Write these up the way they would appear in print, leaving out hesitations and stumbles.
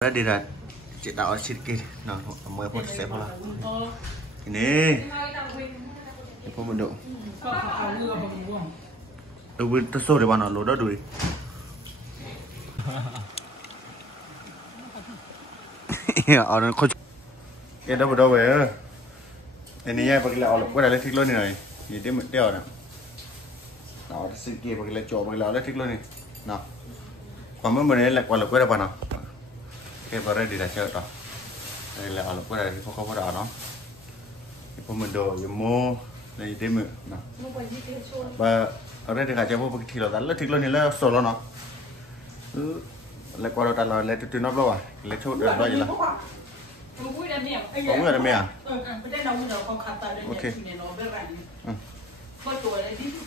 Đó đi ra chị đạo xịt kia nào mời một xếp vào ini apa bentuk Uwin teso di mana lo dah duit ya orang kau ya dah berdoa ya ini ya pakai lah orang dah letih lo ni nih jadi dia orang nah xịt kia pakai lah coba pakai lah letih lo ni nah kamu mana lah kalau kau dah mana cái vào đây đi ra chợ đó đây là ở lúc này thì không có đó nó thì có mình đồ dùng mua đây để mượn nè và ở đây thì cả chợ mua thì là rất thích luôn thì là sổ nó lại qua đâu ta là lại từ nó đâu à lại chốt được bao nhiêu là có người làm mẹ à ok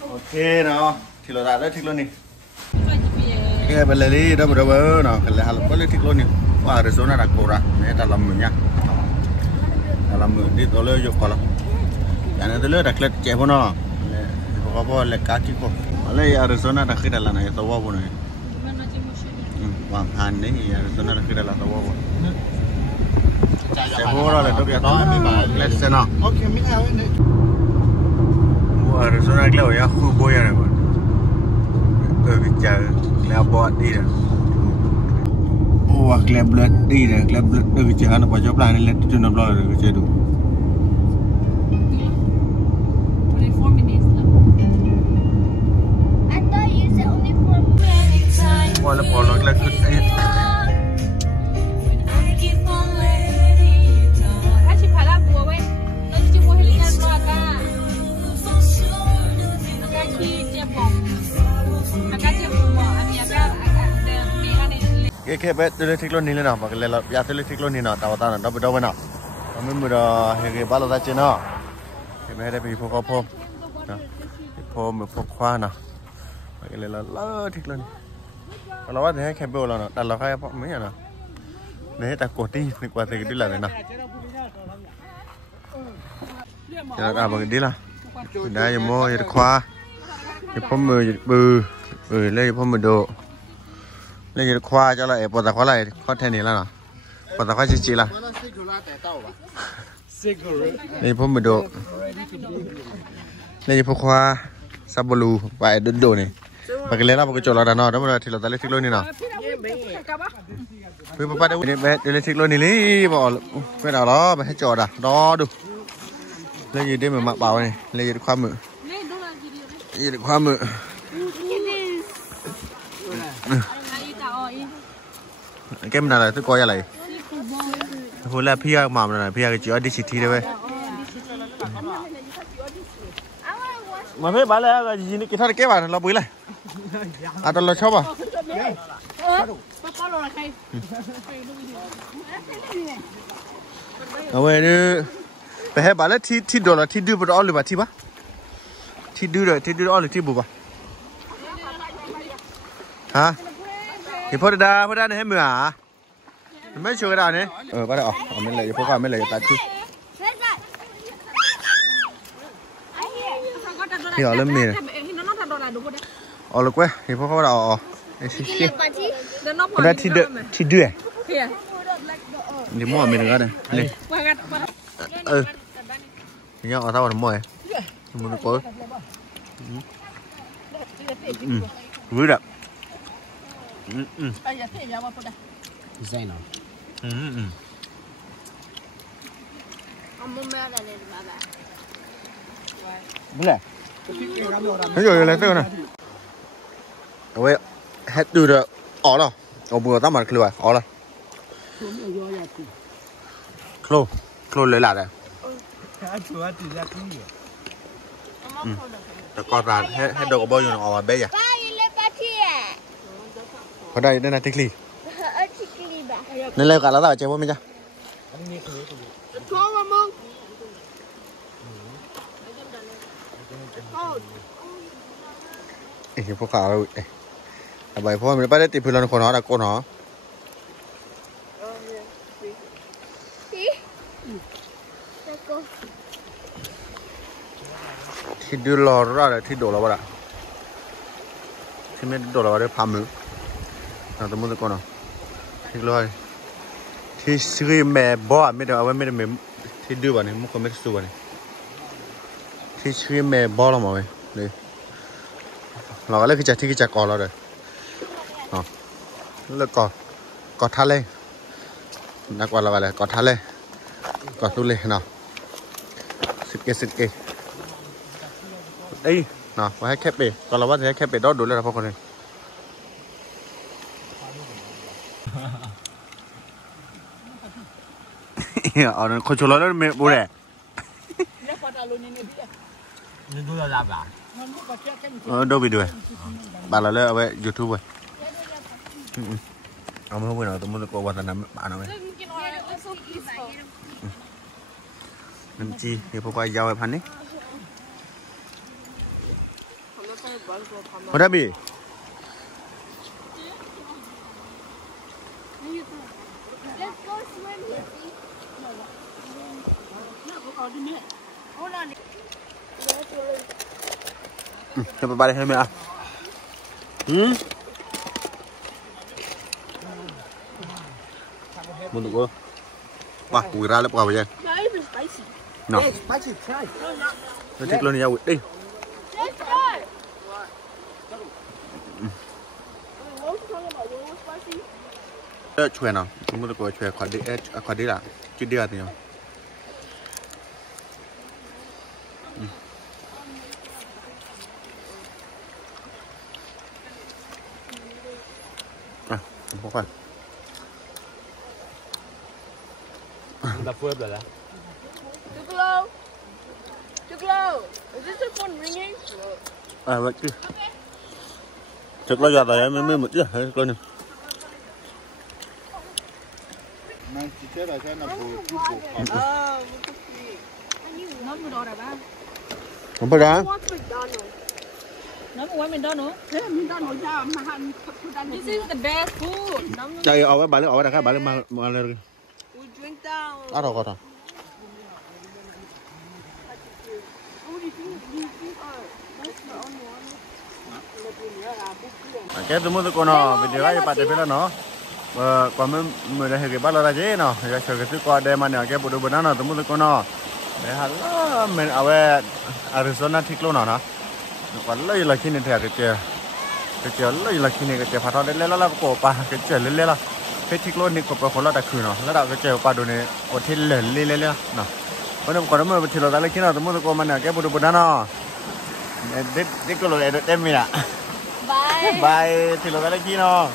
ok nó thì là rất thích luôn đi cái bên này đâu mà đâu bơ nó cái là hàng có rất thích luôn đi wah Arizona ada kurang, ini dalamnya, dalam di tolong juga kalau, yang itu ada klet cewek no, apa lekaki kok, malah Arizona ada kita lah, itu tahu apa nih, wanghan nih Arizona ada kita lah tahu apa, cewek orang itu kita tahu, klet sana, oke, minyak ini, wah Arizona kalau ya kuboy ya nih, bicara, lihat buat dia. Wah, klep blood đi nè, klep blood được cái chén nó bỏ chốt lại nên lên trên nằm lo được cái chế đủ. Qua là bỏ nó là cứ cái bé tôi thích luôn này nào mà cái là nhà tôi thích luôn này nào tao tao nó đâu bên nào mình vừa cái bao lâu trên nó cái bé đây bị phô có phô phô một phô khoa nào cái là lỡ thích luôn còn nó thì hay kẹp bồ là nó đặt là khai mấy nhà nào đấy ta cột đi thì qua thì cái đi là này nào giờ là bằng cái đi là đây mua cái khoa cái phô mười bự lên phô mười độ lấy cái khoa cho lại bột tàu khoa này có thể này là nào bột tàu khoa chỉ là lấy phô mười độ lấy phô khoa sabulu và đơn đồ này và cái lấy là một cái chỗ là đàn nọ đó mà thì là ta lấy thích luôn này nào với ba đâu bé lấy thích luôn này lấy bỏ cái nào đó mà hết trò đã đó được lấy gì đây mà mặc bảo này lấy gì khoa mự gì khoa mự cái nào là tôi coi ra lại hồi là pia mà này pia cái chữ đi xịt thi đây mà thấy bảo là gì cái thằng cái bà nó bưởi này à tao là chó à rồi đi phải bảo là thi đồ là thi đưa vào đó rồi thi ba thi đưa rồi thi bù ba hả thì phô đa này hết mưa à mấy chưa cái đào này bắt đầu mình lấy phô còn mình lấy tại chứ thì ở lên miền ở lúc quê thì phô bắt đầu cái thi đưa thì mua mình được này thì nhau ở tao là mua muốn có vui đẹp design nào thế rồi lấy tiêu này ôi hết từ rồi ở đâu ở bữa tao mà lười ở đây khô lấy lại này con ra hết đâu có bao nhiêu nó ở đây à ở đây là tích lì nên lấy cả lá tỏi chơi bố mình cha cái phô khảo rồi bài phô mình bắt được tìm lần của nó là cô nó thì đưa lò ra để thì đổ là bao ạ thì mình đổ là bao để phàm nữa nào tôi muốn con nào thích luôn ที่ซื้อแม่บ่ไม่ได้เอาไว้ไม่ได้แม่ที่ดื้อบ่เนี่ยมุกก็ไม่สู้บ่เนี่ยที่ซื้อแม่บ่เรามาไว้เลยเราก็เลยคือจะที่จะก่อเราเลยอ๋อแล้วก่อท่าเลยนักว่าเราอะไรก่อท่าเลยก่อตู้เลยเนาะสิบเกเอ้ยเนาะว่าให้แคบไปก่อนเราว่าจะให้แคบไปดอดดูเลยนะพวกคนนี้เอาเนี่ยคนชนเราแล้วไม่บูเร่ดูวิดีโอบาร์เลยเอาไว้ยูทูบไว้เอามาพูดหน่อยตัวมันก็วันนั้นอ่านเอาไว้น้ำจีเดี๋ยวพวกไปยาวไปพันนี่พอได้บีจะไปบ้านได้ไหมอ่ะมึงดูกูว้าปุ๋ยร้านแล้วเปล่าไปยังเนาะแล้วทิ้งลงนี่ยาวดิช่วยเนาะมึงดูกูช่วยขอดีละจุดเดียวนี่พวกกันดับเฟิร์บเลยนะTuklo, is this the phone ringing? Vậy chứ. Thực lo giờ này mới một chứ, coi nè. Mang chỉ chết là cái nào bù. Nó mua đồ rồi ba. Không phải đó. Nó mua McDonald's. Thế McDonald's ra mà ăn. This is the best food. Chạy ở cái ở đây các bạn mà lên. We drink down. Ăn rồi. Cái tụi mình có nó video ấy bắt được nó còn mình đây cái bắt là gì nó cái cái thứ qua đây mà nè cái bộ đồ bẩn nó tụi mình có nó để hả mình ở về Arizona thích luôn nó còn lấy là khi này thì cái lấy là khi này cái phát ra lên là cổ pa cái chơi lên là cái thích luôn thì cổ pa là đặc khử nó là đạo cái chơi pa đồ này ở thiên lên nó còn nó mới thì là lấy khi nào tụi mình có mà nè cái bộ đồ bẩn nó để cái lối để em mình ạ bye thì là cái gì nó